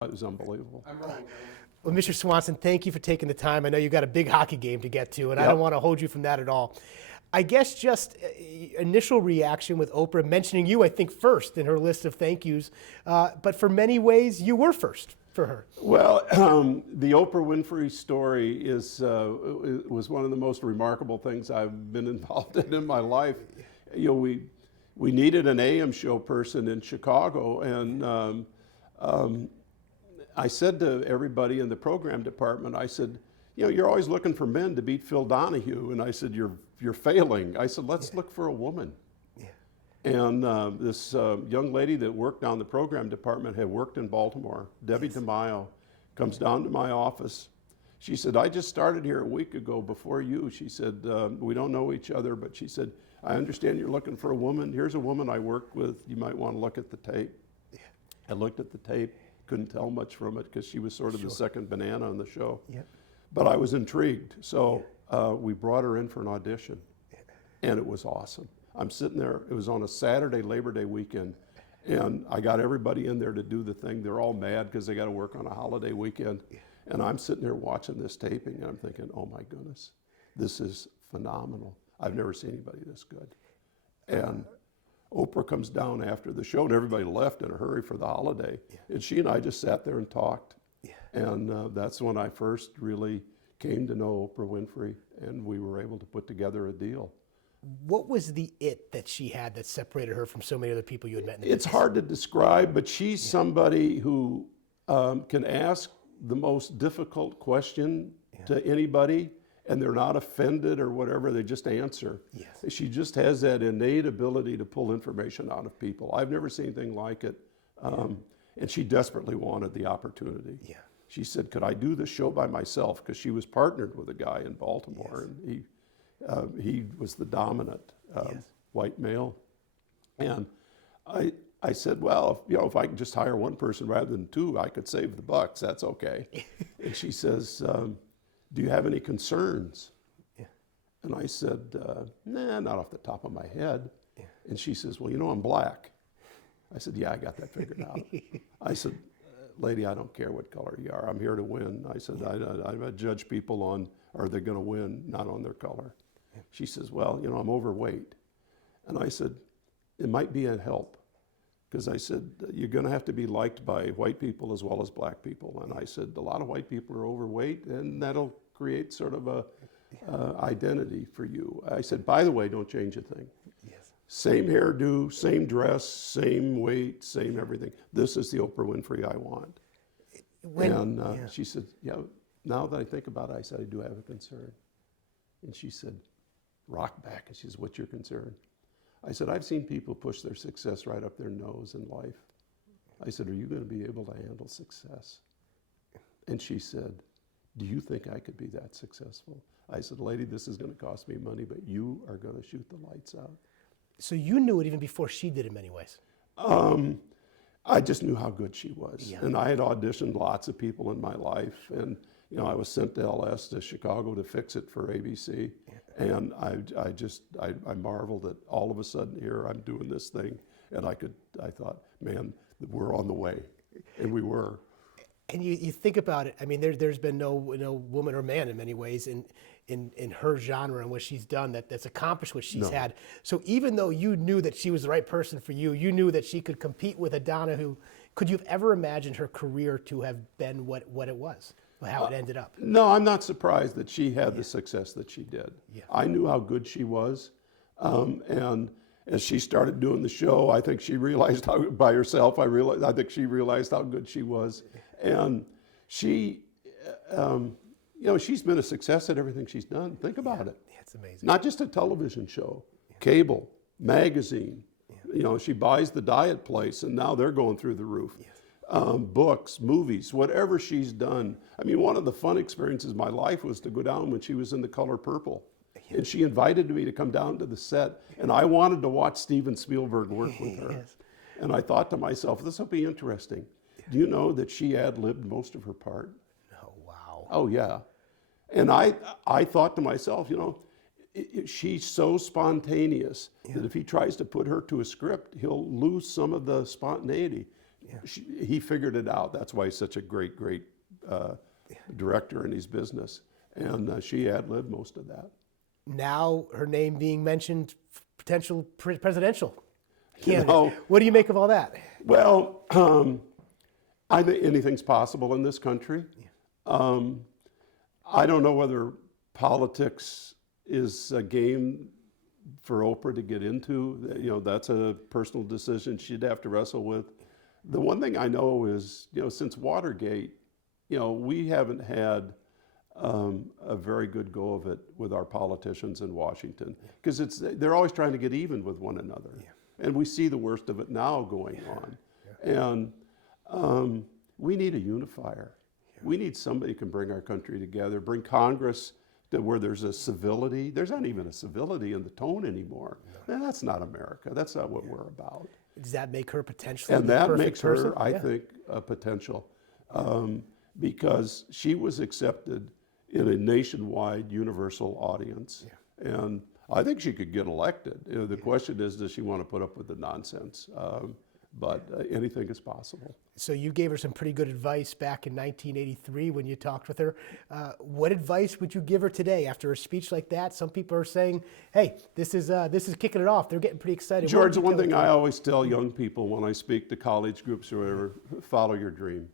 It was unbelievable. I'm wrong. Well, Mr. Swanson, thank you for taking the time. I know you got a big hockey game to get to, and I Yep. don't want to hold you from that at all. I guess just initial reaction with Oprah mentioning you, I think, first in her list of thank yous. But for many ways, you were first for her. Well, the Oprah Winfrey story was one of the most remarkable things I've been involved in my life. You know, we needed an AM show person in Chicago, and I said to everybody in the program department, I said, you know, you're always looking for men to beat Phil Donahue, and I said, you're failing. I said, let's look for a woman. And this young lady that worked down the program department had worked in Baltimore, Debbie DeMaio, comes down to my office. She said, I just started here a week ago before you. She said, we don't know each other, but she said, I understand you're looking for a woman. Here's a woman I worked with. You might want to look at the tape. I looked at the tape, couldn't tell much from it because she was sort of the second banana on the show. But I was intrigued. So we brought her in for an audition, and it was awesome. I'm sitting there, it was on a Saturday, Labor Day weekend, and I got everybody in there to do the thing. They're all mad because they got to work on a holiday weekend. And I'm sitting there watching this taping, and I'm thinking, oh my goodness, this is phenomenal. I've never seen anybody this good. And Oprah comes down after the show, and everybody left in a hurry for the holiday. And she and I just sat there and talked. And that's when I first really came to know Oprah Winfrey, and we were able to put together a deal. What was the it that she had that separated her from so many other people you had met in the It's business? hard to describe, but she's somebody who can ask the most difficult question to anybody, and they're not offended or whatever, they just answer. She just has that innate ability to pull information out of people. I've never seen anything like it. And she desperately wanted the opportunity. She said, could I do this show by myself? Because she was partnered with a guy in Baltimore, and he was the dominant white male. And I said, well, if I can just hire one person rather than two, I could save the bucks, that's okay. And she says, do you have any concerns? And I said, nah, not off the top of my head. And she says, well, I'm black. I said, yeah, I got that figured out. I said, lady, I don't care what color you are. I'm here to win. I said, I judge people on, are they going to win, not on their color. She says, well, I'm overweight. And I said, it might be a help. Because I said, you're going to have to be liked by white people as well as black people. And I said, a lot of white people are overweight, and that'll create sort of a identity for you. I said, by the way, don't change a thing. Same hairdo, same dress, same weight, same everything. This is the Oprah Winfrey I want. She said, now that I think about it, I said, I do have a concern. And she said, rock back. And she said, what's your concern? I said, I've seen people push their success right up their nose in life. I said, are you going to be able to handle success? And she said, do you think I could be that successful? I said, lady, this is going to cost me money, but you are going to shoot the lights out. So you knew it even before she did in many ways. I just knew how good she was. And I had auditioned lots of people in my life. And, I was sent to LS to Chicago to fix it for ABC. And I marveled that all of a sudden here I'm doing this thing. And I thought, man, we're on the way. And we were. And you think about it, I mean, there's been no woman or man in many ways in her genre and what she's done that's accomplished what she's had. So even though you knew that she was the right person for you, you knew that she could compete with a Donahue, could you have ever imagined her career to have been what it was, how it ended up? No, I'm not surprised that she had the success that she did. I knew how good she was. And as she started doing the show, I think she realized how, by herself, I think she realized how good she was. And she, she's been a success at everything she's done. Think about it. It's amazing. Not just a television show, cable, magazine. She buys the Diet Place, and now they're going through the roof. Books, movies, whatever she's done. I mean, one of the fun experiences of my life was to go down when she was in The Color Purple. And she invited me to come down to the set, and I wanted to watch Steven Spielberg work with her. And I thought to myself, this will be interesting. Do you know that she ad-libbed most of her part? Oh, wow. Oh, yeah. And I thought to myself, she's so spontaneous that if he tries to put her to a script, he'll lose some of the spontaneity. he figured it out. That's why he's such a great director in his business. And she ad-libbed most of that. Now her name being mentioned, potential presidential You candidate. know, What do you make of all that? well, I think anything's possible in this country. I don't know whether politics is a game for Oprah to get into. You know, that's a personal decision she'd have to wrestle with. The one thing I know is, you know, since Watergate, you know, we haven't had a very good go of it with our politicians in Washington, because they're always trying to get even with one another. And we see the worst of it now going on. And we need a unifier. We need somebody who can bring our country together, bring Congress to where there's a civility. There's not even a civility in the tone anymore. And that's not America. That's not what we're about. Does that make her potentially And the that perfect makes person? her, I think, a potential, because she was accepted in a nationwide universal audience. And I think she could get elected. You know, the question is, does she want to put up with the nonsense? But anything is possible. So you gave her some pretty good advice back in 1983 when you talked with her. What advice would you give her today after a speech like that? Some people are saying, "Hey, this is kicking it off. They're getting pretty excited." George, the one thing I always tell young people when I speak to college groups or whatever, follow your dream.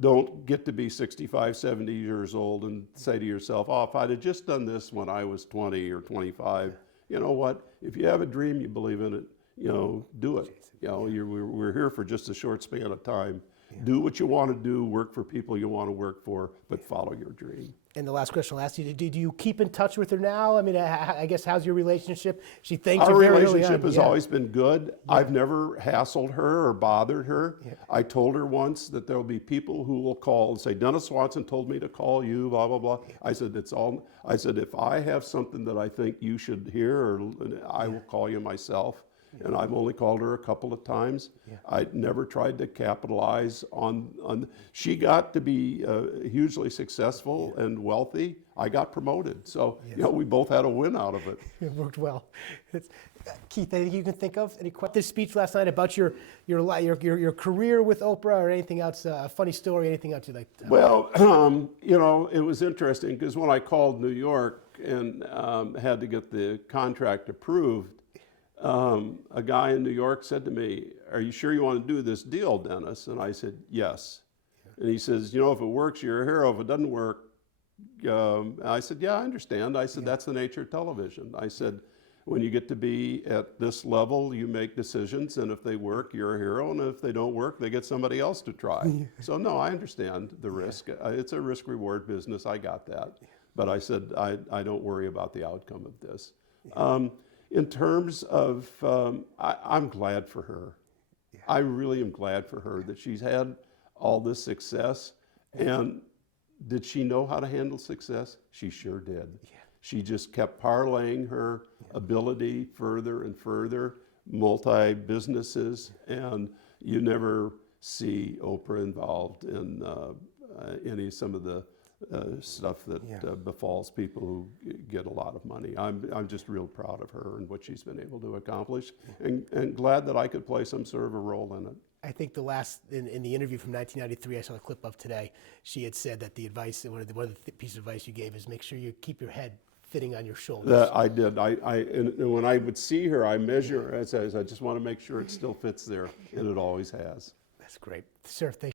Don't get to be 65, 70 years old and say to yourself, "Oh, if I'd have just done this when I was 20 or 25, you know what? If you have a dream, you believe in it, you know, do it. You know, we're here for just a short span of time. Do what you want to do, work for people you want to work for, but follow your dream." And the last question I'll ask you, do you keep in touch with her now? I mean, I guess, how's your relationship? She thanks you Our very early relationship on. has always been good. I've never hassled her or bothered her. I told her once that there'll be people who will call and say, "Dennis Swanson told me to call you, blah, blah, blah." I said, I said, if I have something that I think you should hear, or I will call you myself. And I've only called her a couple of times. I never tried to capitalize on. She got to be hugely successful and wealthy. I got promoted, so you know, we both had a win out of it. It worked well. Keith, anything you can think of? Any this speech last night about your career with Oprah, or anything else? A funny story? Anything else you'd like to tell? Well, you know, it was interesting because when I called New York and had to get the contract approved, a guy in New York said to me, "Are you sure you want to do this deal, Dennis?" And I said, "Yes." And he says, "You know, if it works, you're a hero. If it doesn't work," I said, "Yeah, I understand." I said, "That's the nature of television." I said, "When you get to be at this level, you make decisions, and if they work, you're a hero, and if they don't work, they get somebody else to try." So no, I understand the risk. It's a risk-reward business. I got that. But I said, I don't worry about the outcome of this. In terms of, I'm glad for her. I really am glad for her that she's had all this success. And did she know how to handle success? She sure did. She just kept parlaying her ability further and further, multi-businesses, and you never see Oprah involved in some of the stuff that befalls people who get a lot of money. I'm just real proud of her and what she's been able to accomplish, and glad that I could play some sort of a role in it. I think in the interview from 1993, I saw a clip of today, she had said that the advice, one of the pieces of advice you gave is make sure you keep your head fitting on your shoulders. I did. And when I would see her, I measure. I just want to make sure it still fits there, and it always has. That's great. Sir, thank